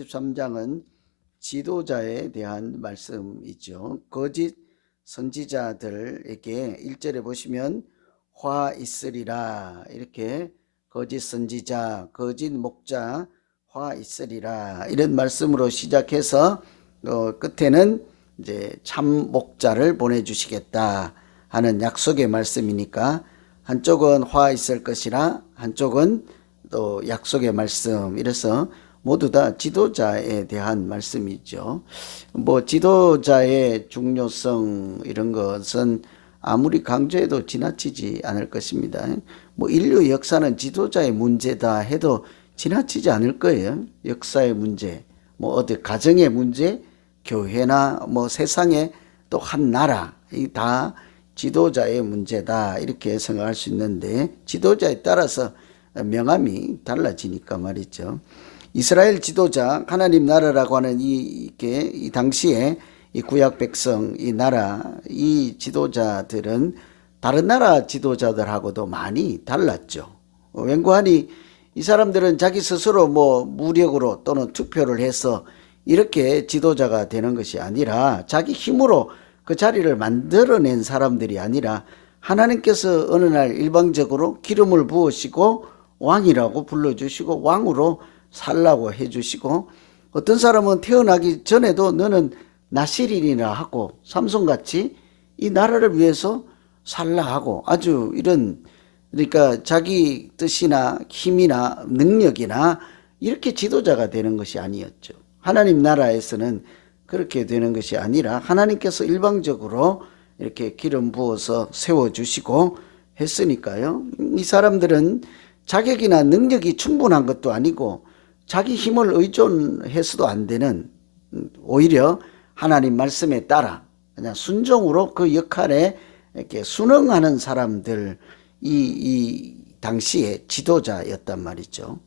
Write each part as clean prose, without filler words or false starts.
13장은 지도자에 대한 말씀이죠. 거짓 선지자들에게 1절에 보시면 화 있으리라, 이렇게 거짓 선지자, 거짓 목자, 화 있으리라, 이런 말씀으로 시작해서 끝에는 이제 참 목자를 보내주시겠다 하는 약속의 말씀이니까, 한쪽은 화 있을 것이라, 한쪽은 또 약속의 말씀, 이래서 모두 다 지도자에 대한 말씀이죠. 뭐 지도자의 중요성 이런 것은 아무리 강조해도 지나치지 않을 것입니다. 뭐 인류 역사는 지도자의 문제다 해도 지나치지 않을 거예요. 역사의 문제, 뭐 어디 가정의 문제, 교회나 뭐 세상의 또 한 나라, 이 다 지도자의 문제다 이렇게 생각할 수 있는데, 지도자에 따라서 명암이 달라지니까 말이죠. 이스라엘 지도자, 하나님 나라라고 하는 이 당시에 이 구약 백성, 이 나라, 이 지도자들은 다른 나라 지도자들하고도 많이 달랐죠. 왠고하니 이 사람들은 자기 스스로 뭐 무력으로 또는 투표를 해서 이렇게 지도자가 되는 것이 아니라, 자기 힘으로 그 자리를 만들어낸 사람들이 아니라 하나님께서 어느 날 일방적으로 기름을 부으시고 왕이라고 불러주시고 왕으로 살라고 해주시고, 어떤 사람은 태어나기 전에도 너는 나시린이라 하고 삼손같이 이 나라를 위해서 살라 하고, 아주 이런, 그러니까 자기 뜻이나 힘이나 능력이나 이렇게 지도자가 되는 것이 아니었죠. 하나님 나라에서는 그렇게 되는 것이 아니라 하나님께서 일방적으로 이렇게 기름 부어서 세워주시고 했으니까요. 이 사람들은 자격이나 능력이 충분한 것도 아니고 자기 힘을 의존해서도 안 되는, 오히려 하나님 말씀에 따라 그냥 순종으로 그 역할에 이렇게 순응하는 사람들, 이 당시의 지도자였단 말이죠.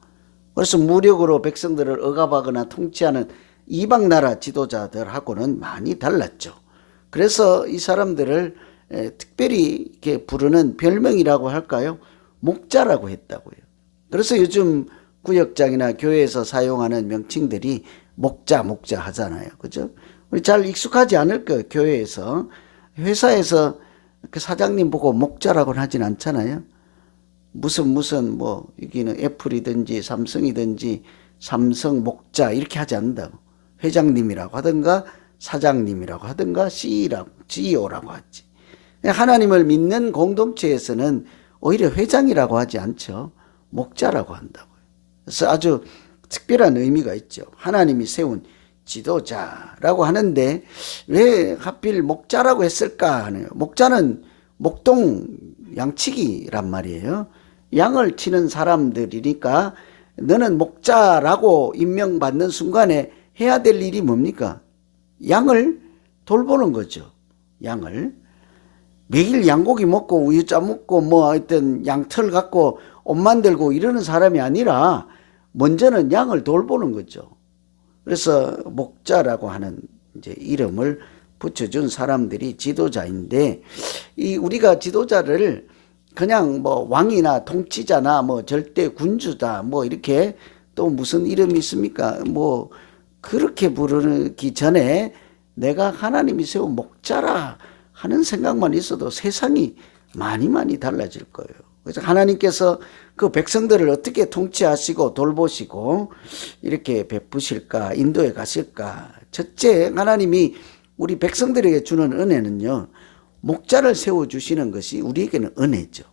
그래서 무력으로 백성들을 억압하거나 통치하는 이방 나라 지도자들하고는 많이 달랐죠. 그래서 이 사람들을 특별히 이렇게 부르는 별명이라고 할까요? 목자라고 했다고요. 그래서 요즘 구역장이나 교회에서 사용하는 명칭들이 목자 하잖아요. 그죠? 우리 잘 익숙하지 않을 거예요. 교회에서. 회사에서 그 사장님 보고 목자라고는 하진 않잖아요. 무슨 뭐 여기는 애플이든지 삼성이든지 삼성 목자 이렇게 하지 않는다고. 회장님이라고 하든가 사장님이라고 하든가 CEO라고 하지. 하나님을 믿는 공동체에서는 오히려 회장이라고 하지 않죠. 목자라고 한다고요. 그래서 아주 특별한 의미가 있죠. 하나님이 세운 지도자라고 하는데 왜 하필 목자라고 했을까 하네요. 목자는 목동 양치기란 말이에요. 양을 치는 사람들이니까 너는 목자라고 임명받는 순간에 해야 될 일이 뭡니까? 양을 돌보는 거죠. 양을. 매일 양고기 먹고 우유 짜 먹고 뭐 하여튼 양털 갖고 옷 만들고 이러는 사람이 아니라 먼저는 양을 돌보는 거죠. 그래서 목자라고 하는 이제 이름을 붙여준 사람들이 지도자인데, 이 우리가 지도자를 그냥 뭐 왕이나 통치자나 뭐 절대 군주다 뭐 이렇게 또 무슨 이름이 있습니까? 뭐 그렇게 부르기 전에 내가 하나님이 세운 목자라 하는 생각만 있어도 세상이 많이 달라질 거예요. 그래서 하나님께서 그 백성들을 어떻게 통치하시고 돌보시고 이렇게 베푸실까, 인도해 가실까. 첫째, 하나님이 우리 백성들에게 주는 은혜는요, 목자를 세워주시는 것이 우리에게는 은혜죠.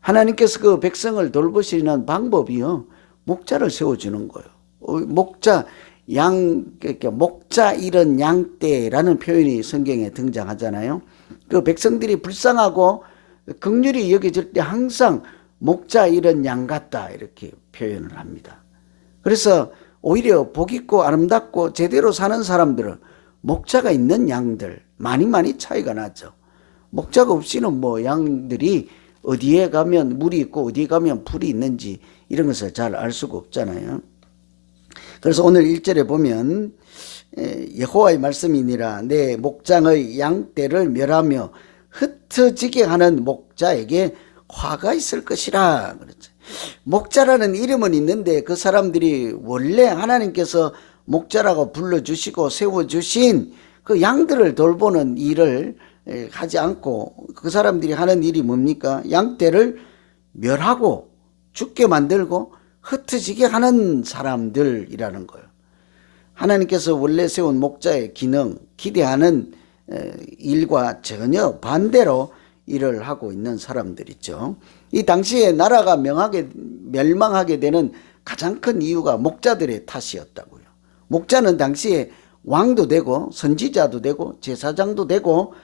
하나님께서 그 백성을 돌보시는 방법이요, 목자를 세워주는 거예요. 목자, 목자 잃은 양떼라는 표현이 성경에 등장하잖아요. 그 백성들이 불쌍하고 긍휼히 여겨질 때 항상 목자 잃은 양 같다 이렇게 표현을 합니다. 그래서 오히려 복 있고 아름답고 제대로 사는 사람들은 목자가 있는 양들 많이 차이가 나죠. 목자가 없이는 뭐 양들이 어디에 가면 물이 있고 어디에 가면 풀이 있는지 이런 것을 잘 알 수가 없잖아요. 그래서 오늘 1절에 보면 여호와의 말씀이니라 내 목장의 양떼를 멸하며 흩어지게 하는 목자에게 화가 있을 것이라 그랬죠. 목자라는 이름은 있는데 그 사람들이 원래 하나님께서 목자라고 불러주시고 세워주신 그 양들을 돌보는 일을 하지 않고 그 사람들이 하는 일이 뭡니까? 양떼를 멸하고 죽게 만들고 흩어지게 하는 사람들이라는 거예요. 하나님께서 원래 세운 목자의 기능, 기대하는 일과 전혀 반대로 일을 하고 있는 사람들이죠. 이 당시에 나라가 멸망하게 되는 가장 큰 이유가 목자들의 탓이었다고요. 목자는 당시에 왕도 되고 선지자도 되고 제사장도 되고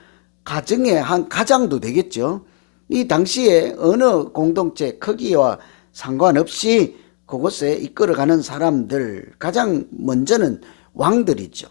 가정의 한 가장도 되겠죠. 이 당시에 어느 공동체 크기와 상관없이 그곳에 이끌어가는 사람들, 가장 먼저는 왕들이죠.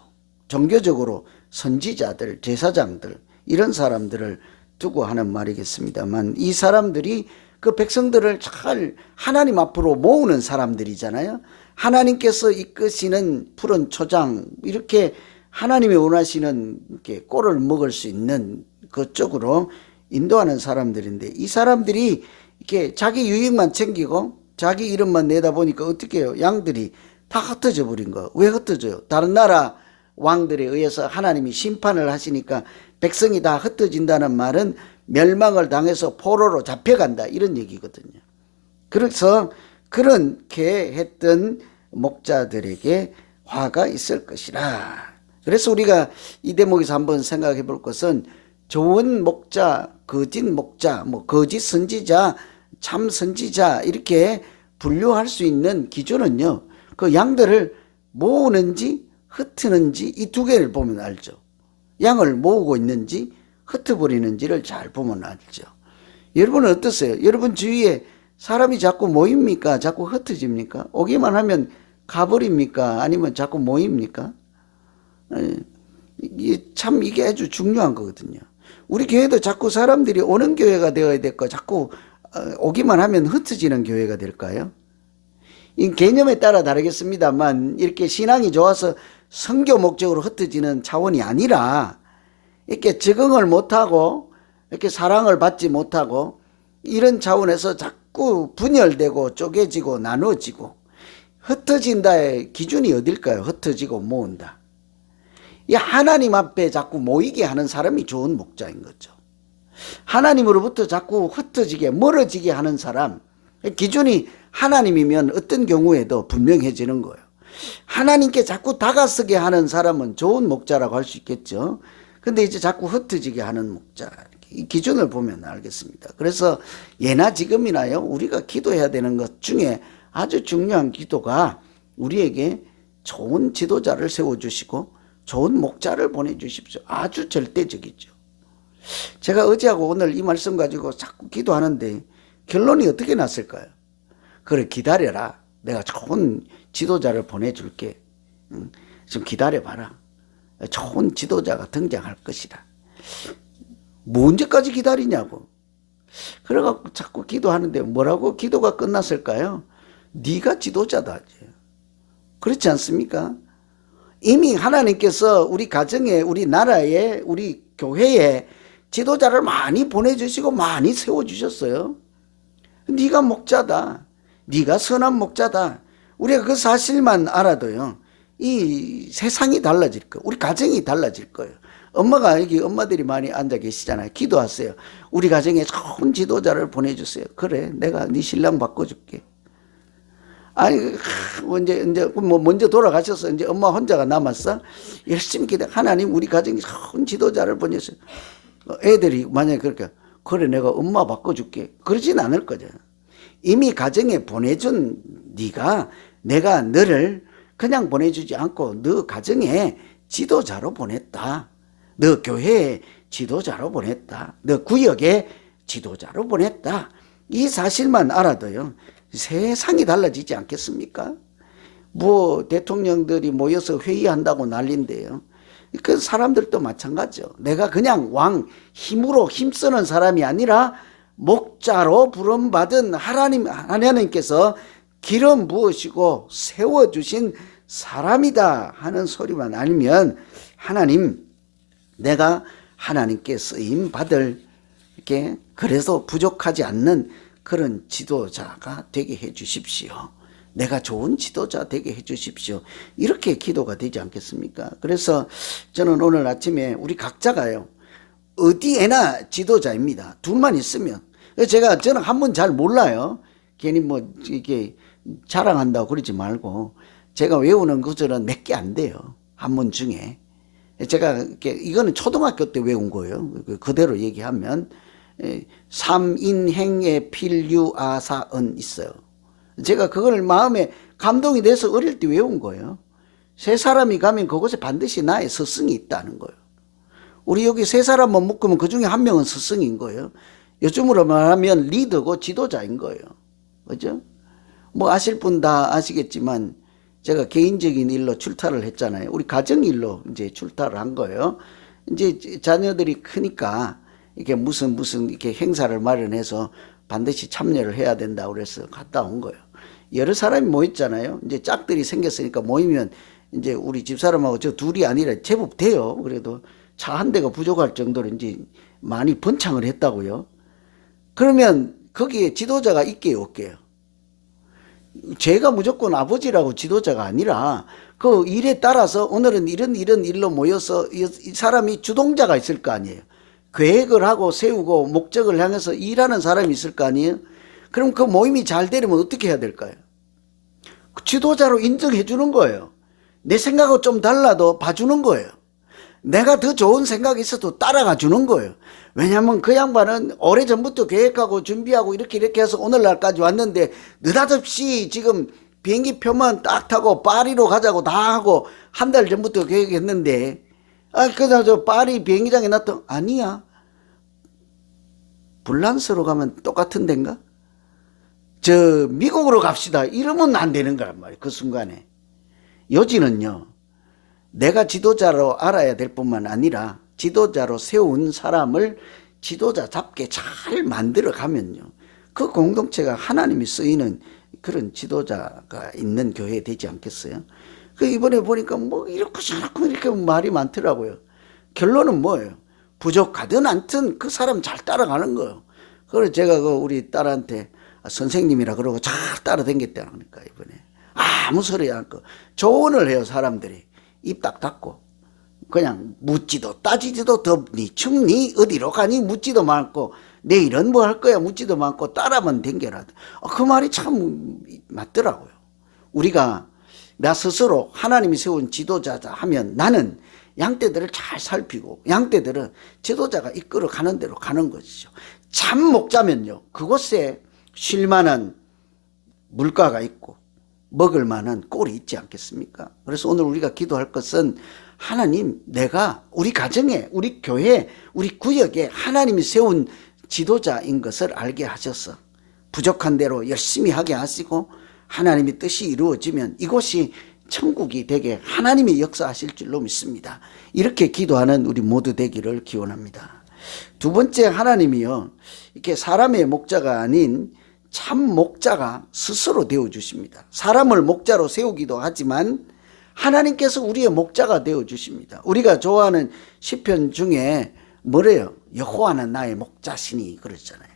종교적으로 선지자들, 제사장들, 이런 사람들을 두고 하는 말이겠습니다만, 이 사람들이 그 백성들을 잘 하나님 앞으로 모으는 사람들이잖아요. 하나님께서 이끄시는 푸른 초장, 이렇게 하나님이 원하시는 이렇게 꼴을 먹을 수 있는 그쪽으로 인도하는 사람들인데, 이 사람들이 이렇게 자기 유익만 챙기고 자기 이름만 내다 보니까 어떻게 해요? 양들이 다 흩어져 버린 거. 왜 흩어져요? 다른 나라 왕들에 의해서 하나님이 심판을 하시니까 백성이 다 흩어진다는 말은 멸망을 당해서 포로로 잡혀간다, 이런 얘기거든요. 그래서 그렇게 했던 목자들에게 화가 있을 것이라. 그래서 우리가 이 대목에서 한번 생각해 볼 것은, 좋은 목자, 거짓 목자, 거짓 선지자, 참 선지자, 이렇게 분류할 수 있는 기준은요, 그 양들을 모으는지 흩트는지 이 두 개를 보면 알죠. 양을 모으고 있는지 흩어버리는지를 잘 보면 알죠. 여러분은 어떠세요? 여러분 주위에 사람이 자꾸 모입니까? 자꾸 흩어집니까? 오기만 하면 가버립니까? 아니면 자꾸 모입니까? 참 이게 아주 중요한 거거든요. 우리 교회도 자꾸 사람들이 오는 교회가 되어야 될까? 자꾸 오기만 하면 흩어지는 교회가 될까요? 이 개념에 따라 다르겠습니다만, 이렇게 신앙이 좋아서 선교 목적으로 흩어지는 차원이 아니라, 이렇게 적응을 못하고 이렇게 사랑을 받지 못하고 이런 차원에서 자꾸 분열되고 쪼개지고 나눠지고 흩어진다의 기준이 어딜까요? 흩어지고 모은다. 이 하나님 앞에 자꾸 모이게 하는 사람이 좋은 목자인 거죠. 하나님으로부터 자꾸 흩어지게 멀어지게 하는 사람, 기준이 하나님이면 어떤 경우에도 분명해지는 거예요. 하나님께 자꾸 다가서게 하는 사람은 좋은 목자라고 할 수 있겠죠. 근데 이제 자꾸 흩어지게 하는 목자, 이 기준을 보면 알겠습니다. 그래서 예나 지금이나요, 우리가 기도해야 되는 것 중에 아주 중요한 기도가, 우리에게 좋은 지도자를 세워주시고 좋은 목자를 보내주십시오. 아주 절대적이죠. 제가 어제하고 오늘 이 말씀 가지고 자꾸 기도하는데 결론이 어떻게 났을까요? 그래, 기다려라. 내가 좋은 지도자를 보내줄게. 좀 기다려봐라. 좋은 지도자가 등장할 것이다. 뭐 언제까지 기다리냐고. 그래갖고 자꾸 기도하는데 뭐라고 기도가 끝났을까요? 네가 지도자다. 그렇지 않습니까? 이미 하나님께서 우리 가정에, 우리 나라에, 우리 교회에 지도자를 많이 보내주시고 많이 세워주셨어요. 네가 목자다. 네가 선한 목자다. 우리가 그 사실만 알아도요, 이 세상이 달라질 거예요. 우리 가정이 달라질 거예요. 엄마가, 여기 엄마들이 많이 앉아 계시잖아요. 기도하세요. 우리 가정에 좋은 지도자를 보내주세요. 그래, 내가 네 신랑 바꿔줄게. 아니, 먼저 돌아가셔서 이제 엄마 혼자가 남았어? 열심히 기도. 하나님, 우리 가정에 좋은 지도자를 보내주세요. 애들이 만약에 그렇게, 그래, 내가 엄마 바꿔줄게, 그러진 않을 거죠. 이미 가정에 보내준 네가, 내가 너를 그냥 보내주지 않고 너 가정에 지도자로 보냈다. 너 교회에 지도자로 보냈다. 너 구역에 지도자로 보냈다. 이 사실만 알아도요, 세상이 달라지지 않겠습니까? 뭐 대통령들이 모여서 회의한다고 난리인데요, 그 사람들도 마찬가지죠. 내가 그냥 왕 힘으로 힘쓰는 사람이 아니라 목자로 부름받은 하나님께서 기름 부으시고 세워주신 사람이다 하는 소리만 아니면, 하나님, 내가 하나님께 쓰임 받을, 이렇게 그래서 부족하지 않는 그런 지도자가 되게 해 주십시오. 내가 좋은 지도자 되게 해 주십시오. 이렇게 기도가 되지 않겠습니까? 그래서 저는 오늘 아침에 우리 각자가요, 어디에나 지도자입니다. 둘만 있으면. 저는 한문 잘 몰라요. 괜히 뭐 이게 자랑한다고 그러지 말고, 제가 외우는 구절은 몇 개 안 돼요. 한문 중에. 제가 이거는 초등학교 때 외운 거예요. 그대로 얘기하면 삼인행의 필유아사은 있어요. 제가 그걸 마음에 감동이 돼서 어릴 때 외운 거예요. 세 사람이 가면 그곳에 반드시 나의 스승이 있다는 거예요. 우리 여기 세 사람만 묶으면 그 중에 한 명은 스승인 거예요. 요즘으로 말하면 리더고 지도자인 거예요. 그죠? 뭐 아실 분 다 아시겠지만 제가 개인적인 일로 출타를 했잖아요. 우리 가정 일로 이제 출타를 한 거예요. 이제 자녀들이 크니까 이게 무슨 이렇게 행사를 마련해서 반드시 참여를 해야 된다 그래서 갔다 온 거예요. 여러 사람이 모였잖아요. 이제 짝들이 생겼으니까 모이면 이제 우리 집사람하고 저 둘이 아니라 제법 돼요. 그래도 차 한 대가 부족할 정도로 이제 많이 번창을 했다고요. 그러면 거기에 지도자가 있게요, 없게요? 제가 무조건 아버지라고 지도자가 아니라 그 일에 따라서 오늘은 이런 일로 모여서 이 사람이 주동자가 있을 거 아니에요. 계획을 하고 세우고 목적을 향해서 일하는 사람이 있을 거 아니에요. 그럼 그 모임이 잘 되려면 어떻게 해야 될까요? 지도자로 인정해 주는 거예요. 내 생각하고 좀 달라도 봐주는 거예요. 내가 더 좋은 생각이 있어도 따라가 주는 거예요. 왜냐하면 그 양반은 오래전부터 계획하고 준비하고 이렇게 해서 오늘날까지 왔는데 느닷없이 지금 비행기 표만 딱 타고 파리로 가자고 다 하고 한 달 전부터 계획했는데, 그다음 저 파리 비행기장에 놨더 아니야. 불란스로 가면 똑같은 데인가? 저 미국으로 갑시다. 이러면 안 되는 거란 말이에요. 그 순간에. 요지는요, 내가 지도자로 알아야 될 뿐만 아니라 지도자로 세운 사람을 지도자답게 잘 만들어 가면요, 그 공동체가 하나님이 쓰이는 그런 지도자가 있는 교회 되지 않겠어요? 그 이번에 보니까 뭐 이렇게 저렇게 이렇게 말이 많더라고요. 결론은 뭐예요? 부족하든 않든 그 사람 잘 따라가는 거예요. 그래서 제가 그 우리 딸한테 선생님이라 그러고 잘 따라다녔다니까 이번에. 아무 소리 않고 조언을 해요. 사람들이 입 딱 닫고 그냥 묻지도 따지지도 덥니 춥니 어디로 가니 묻지도 않고 내일은 뭐 할 거야 묻지도 않고 따라만 댕겨라. 그 말이 참 맞더라고요. 우리가 나 스스로 하나님이 세운 지도자자 하면 나는 양떼들을 잘 살피고 양떼들은 지도자가 이끌어 가는 대로 가는 것이죠. 참 목자면요, 그곳에 쉴 만한 물가가 있고 먹을 만한 꼴이 있지 않겠습니까? 그래서 오늘 우리가 기도할 것은, 하나님, 내가 우리 가정에, 우리 교회, 우리 구역에 하나님이 세운 지도자인 것을 알게 하셔서 부족한 대로 열심히 하게 하시고 하나님의 뜻이 이루어지면 이곳이 천국이 되게 하나님이 역사하실 줄로 믿습니다. 이렇게 기도하는 우리 모두 되기를 기원합니다. 두 번째, 하나님이요, 이렇게 사람의 목자가 아닌 참 목자가 스스로 되어주십니다. 사람을 목자로 세우기도 하지만 하나님께서 우리의 목자가 되어주십니다. 우리가 좋아하는 시편 중에 뭐래요? 여호와는 나의 목자시니 그러잖아요.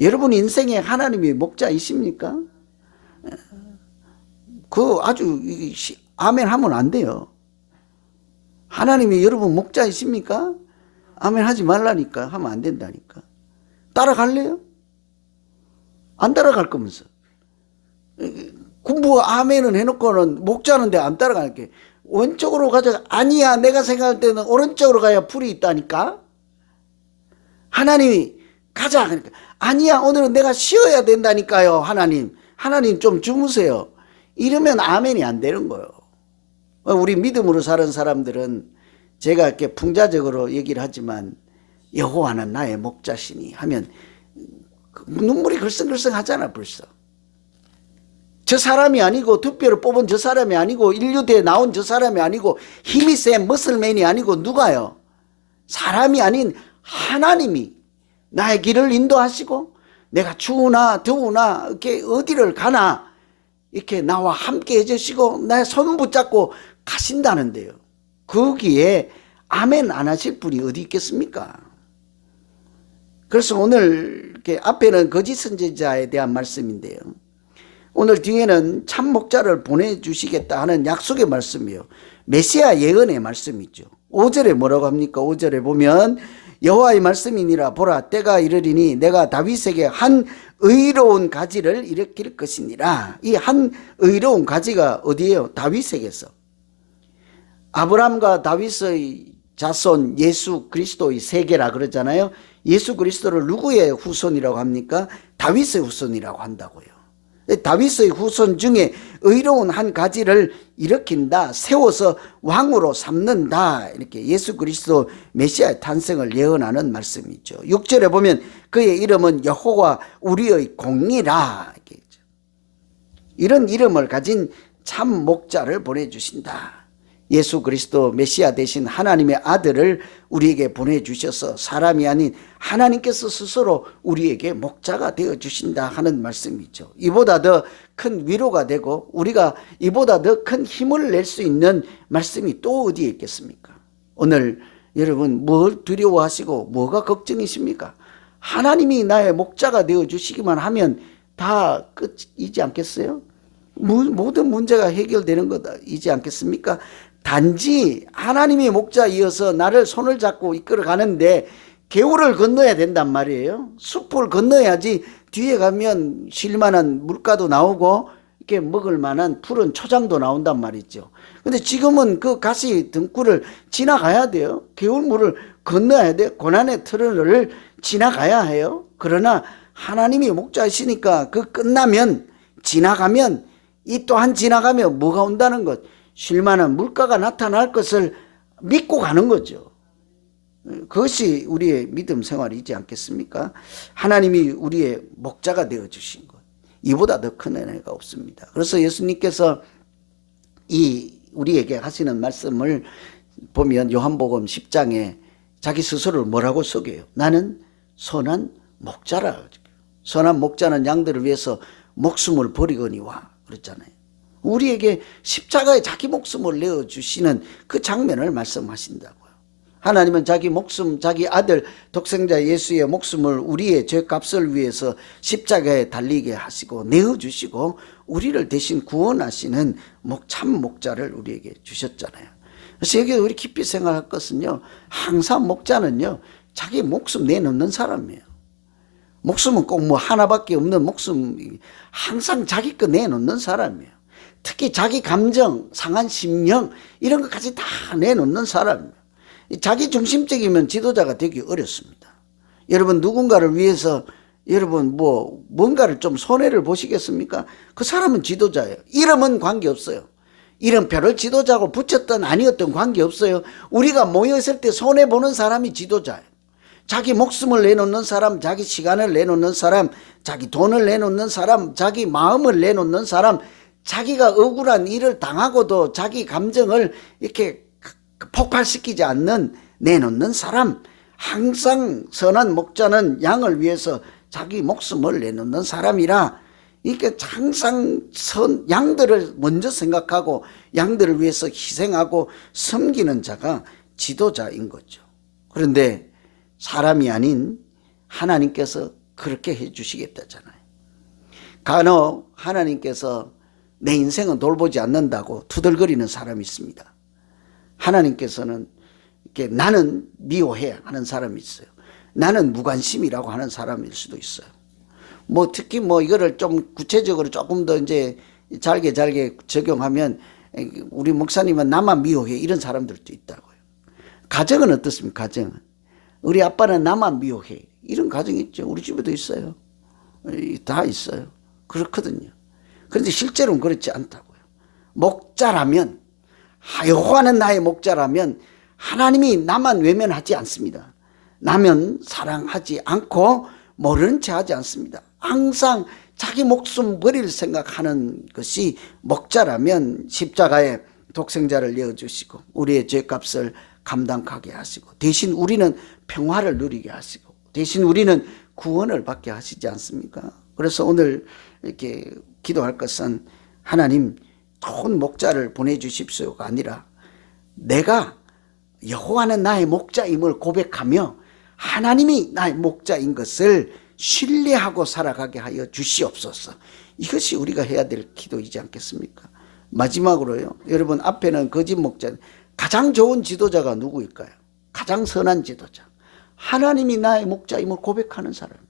여러분 인생에 하나님이 목자이십니까? 그 아주 아멘 하면 안 돼요. 하나님이 여러분 목자이십니까? 아멘 하지 말라니까. 하면 안 된다니까. 따라갈래요? 안 따라갈 거면서. 공부 아멘은 해놓고는 목자는데 안 따라갈게. 왼쪽으로 가자. 아니야, 내가 생각할 때는 오른쪽으로 가야 풀이 있다니까. 하나님이 가자. 그러니까 아니야, 오늘은 내가 쉬어야 된다니까요. 하나님 좀 주무세요. 이러면 아멘이 안 되는 거예요. 우리 믿음으로 사는 사람들은 제가 이렇게 풍자적으로 얘기를 하지만 여호와는 나의 목자시니 하면 눈물이 글썽글썽 하잖아. 벌써 저 사람이 아니고, 투표를 뽑은 저 사람이 아니고, 인류대에 나온 저 사람이 아니고, 힘이 센 머슬맨이 아니고, 누가요? 사람이 아닌 하나님이 나의 길을 인도하시고, 내가 추우나 더우나 이렇게 어디를 가나 이렇게 나와 함께 해주시고 나의 손 붙잡고 가신다는데요. 거기에 아멘 안 하실 분이 어디 있겠습니까? 그래서 오늘 이렇게 앞에는 거짓 선지자에 대한 말씀인데요, 오늘 뒤에는 참 목자를 보내주시겠다 하는 약속의 말씀이에요. 메시아 예언의 말씀이죠. 5절에 뭐라고 합니까? 5절에 보면 여호와의 말씀이니라 보라 때가 이르리니 내가 다윗에게 한 의로운 가지를 일으킬 것이니라. 이 한 의로운 가지가 어디예요? 다윗에게서. 아브라함과 다윗의 자손 예수 그리스도의 세계라 그러잖아요. 예수 그리스도를 누구의 후손이라고 합니까? 다윗의 후손이라고 한다고요. 다윗의 후손 중에 의로운 한 가지를 일으킨다, 세워서 왕으로 삼는다, 이렇게 예수 그리스도 메시아의 탄생을 예언하는 말씀이죠. 6절에 보면 그의 이름은 여호와 우리의 공이라, 이런 이름을 가진 참 목자를 보내주신다. 예수 그리스도 메시아 되신 하나님의 아들을 우리에게 보내주셔서 사람이 아닌 하나님께서 스스로 우리에게 목자가 되어주신다 하는 말씀이죠. 이보다 더 큰 위로가 되고 우리가 이보다 더 큰 힘을 낼 수 있는 말씀이 또 어디에 있겠습니까? 오늘 여러분 뭘 두려워하시고 뭐가 걱정이십니까? 하나님이 나의 목자가 되어주시기만 하면 다 끝이지 않겠어요? 모든 문제가 해결되는 거이지 않겠습니까? 단지 하나님이 목자이어서 나를 손을 잡고 이끌어 가는데 개울을 건너야 된단 말이에요. 숲을 건너야지 뒤에 가면 쉴만한 물가도 나오고 이렇게 먹을 만한 푸른 초장도 나온단 말이죠. 근데 지금은 그 가시 등굴을 지나가야 돼요. 개울물을 건너야 돼. 고난의 터널을 지나가야 해요. 그러나 하나님이 목자이시니까 그 끝나면 지나가면 이 또한 지나가면 뭐가 온다는 것, 쉴만한 물가가 나타날 것을 믿고 가는 거죠. 그것이 우리의 믿음 생활이지 않겠습니까? 하나님이 우리의 목자가 되어주신 것, 이보다 더 큰 은혜가 없습니다. 그래서 예수님께서 우리에게 하시는 말씀을 보면 요한복음 10장에 자기 스스로를 뭐라고 소개해요? 나는 선한 목자라. 선한 목자는 양들을 위해서 목숨을 버리거니와 그랬잖아요. 우리에게 십자가에 자기 목숨을 내어주시는 그 장면을 말씀하신다고요. 하나님은 자기 목숨, 자기 아들 독생자 예수의 목숨을 우리의 죄값을 위해서 십자가에 달리게 하시고 내어주시고 우리를 대신 구원하시는 참 목자를 우리에게 주셨잖아요. 그래서 여기 우리 깊이 생각할 것은요, 항상 목자는요 자기 목숨 내놓는 사람이에요. 목숨은 꼭 뭐 하나밖에 없는 목숨, 항상 자기 거 내놓는 사람이에요. 특히 자기 감정, 상한 심령 이런 것까지 다 내놓는 사람이에요. 자기 중심적이면 지도자가 되기 어렵습니다. 여러분 누군가를 위해서 여러분 뭔가를 좀 손해를 보시겠습니까? 그 사람은 지도자예요. 이름은 관계없어요. 이름표를 지도자고 붙였던 아니었던 관계없어요. 우리가 모여있을 때 손해보는 사람이 지도자예요. 자기 목숨을 내놓는 사람, 자기 시간을 내놓는 사람, 자기 돈을 내놓는 사람, 자기 마음을 내놓는 사람, 자기가 억울한 일을 당하고도 자기 감정을 이렇게 폭발시키지 않는 내놓는 사람, 항상 선한 목자는 양을 위해서 자기 목숨을 내놓는 사람이라 이렇게 항상 양들을 먼저 생각하고 양들을 위해서 희생하고 섬기는 자가 지도자인 거죠. 그런데 사람이 아닌 하나님께서 그렇게 해주시겠다잖아요. 간혹 하나님께서 내 인생은 돌보지 않는다고 투덜거리는 사람이 있습니다. 하나님께서는 이렇게 나는 미워해 하는 사람이 있어요. 나는 무관심이라고 하는 사람일 수도 있어요. 특히 이거를 좀 구체적으로 조금 더 이제 잘게 적용하면 우리 목사님은 나만 미워해 이런 사람들도 있다고요. 가정은 어떻습니까? 가정은 우리 아빠는 나만 미워해 이런 가정이 있죠. 우리 집에도 있어요. 다 있어요. 그렇거든요. 그런데 실제로는 그렇지 않다고요. 목자라면, 여호와는 나의 목자라면 하나님이 나만 외면하지 않습니다. 나면 사랑하지 않고 모르는 채 하지 않습니다. 항상 자기 목숨 버릴 생각하는 것이 목자라면 십자가에 독생자를 내어주시고 우리의 죄값을 감당하게 하시고 대신 우리는 평화를 누리게 하시고 대신 우리는 구원을 받게 하시지 않습니까? 그래서 오늘 이렇게 기도할 것은 하나님 좋은 목자를 보내주십시오가 아니라 내가 여호와는 나의 목자임을 고백하며 하나님이 나의 목자인 것을 신뢰하고 살아가게 하여 주시옵소서. 이것이 우리가 해야 될 기도이지 않겠습니까? 마지막으로요. 여러분 앞에는 거짓 목자, 가장 좋은 지도자가 누구일까요? 가장 선한 지도자. 하나님이 나의 목자임을 고백하는 사람이에요.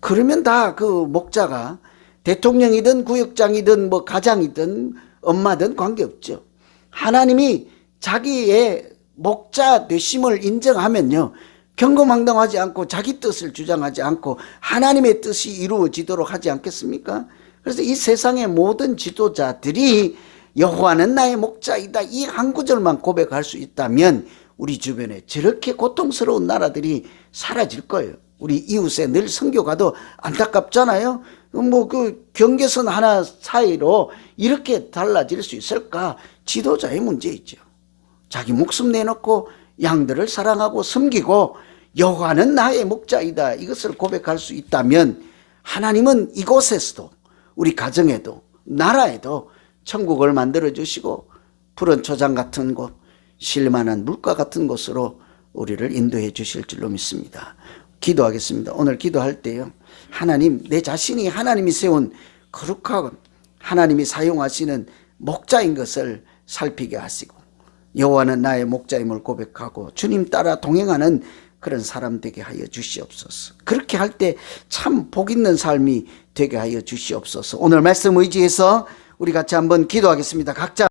그러면 다 그 목자가 대통령이든 구역장이든 뭐 가장이든 엄마든 관계없죠. 하나님이 자기의 목자 되심을 인정하면요, 경거망동하지 않고 자기 뜻을 주장하지 않고 하나님의 뜻이 이루어지도록 하지 않겠습니까? 그래서 이 세상의 모든 지도자들이 여호와는 나의 목자이다, 이 한 구절만 고백할 수 있다면 우리 주변에 저렇게 고통스러운 나라들이 사라질 거예요. 우리 이웃에 늘 선교 가도 안타깝잖아요. 뭐 그 경계선 하나 사이로 이렇게 달라질 수 있을까? 지도자의 문제이죠. 자기 목숨 내놓고 양들을 사랑하고 섬기고 여호와는 나의 목자이다, 이것을 고백할 수 있다면 하나님은 이곳에서도, 우리 가정에도 나라에도 천국을 만들어 주시고 푸른 초장 같은 곳, 쉴만한 물가 같은 곳으로 우리를 인도해 주실 줄로 믿습니다. 기도하겠습니다. 오늘 기도할 때요, 하나님, 내 자신이 하나님이 세운 거룩하고 하나님이 사용하시는 목자인 것을 살피게 하시고 여호와는 나의 목자임을 고백하고 주님 따라 동행하는 그런 사람 되게 하여 주시옵소서. 그렇게 할 때 참 복 있는 삶이 되게 하여 주시옵소서. 오늘 말씀 의지해서 우리 같이 한번 기도하겠습니다. 각자